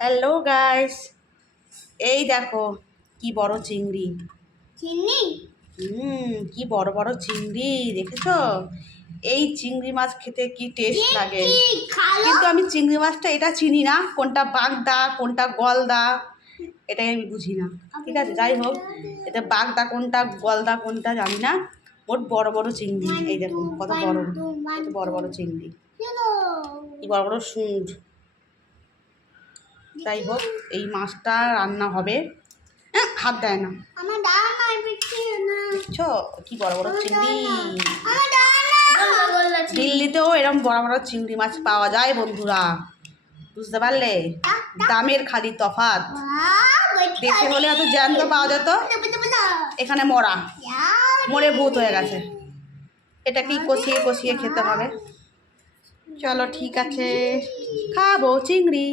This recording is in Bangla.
হ্যালো গাইস, এই দেখো কি বড় চিংড়ি। চিংড়ি? কি বড় বড় চিংড়ি দেখেছো? এই চিংড়ি মাছ খেতে কি টেস্ট লাগে, কিন্তু আমি চিংড়ি মাছটা এটা চিনি না, কোনটা বাগদা কোনটা গলদা এটাই আমি বুঝি না। ঠিক আছে, যাই হোক, এটা বাগদা কোনটা গলদা কোনটা জানি না। ওর বড় বড় চিংড়ি, এই দেখো কত বড়, কত বড় বড় চিংড়ি, কি বড় বড় সুঁড়। যাই হোক, এই মাছটা রান্না হবে। হাত দেয় না, দেখছো কি বড় বড় চিংড়ি। দিল্লিতেও এরকম বড় বড় চিংড়ি মাছ পাওয়া যায় বন্ধুরা, বুঝতে পারলে? দামের খালি তফাৎ। দেশে হলে এত জ্যান্ত পাওয়া যেত, এখানে মরা, মরে ভূত হয়ে গেছে। এটাকেই কষিয়ে কষিয়ে খেতে হবে। চলো ঠিক আছে, খাবো চিংড়ি।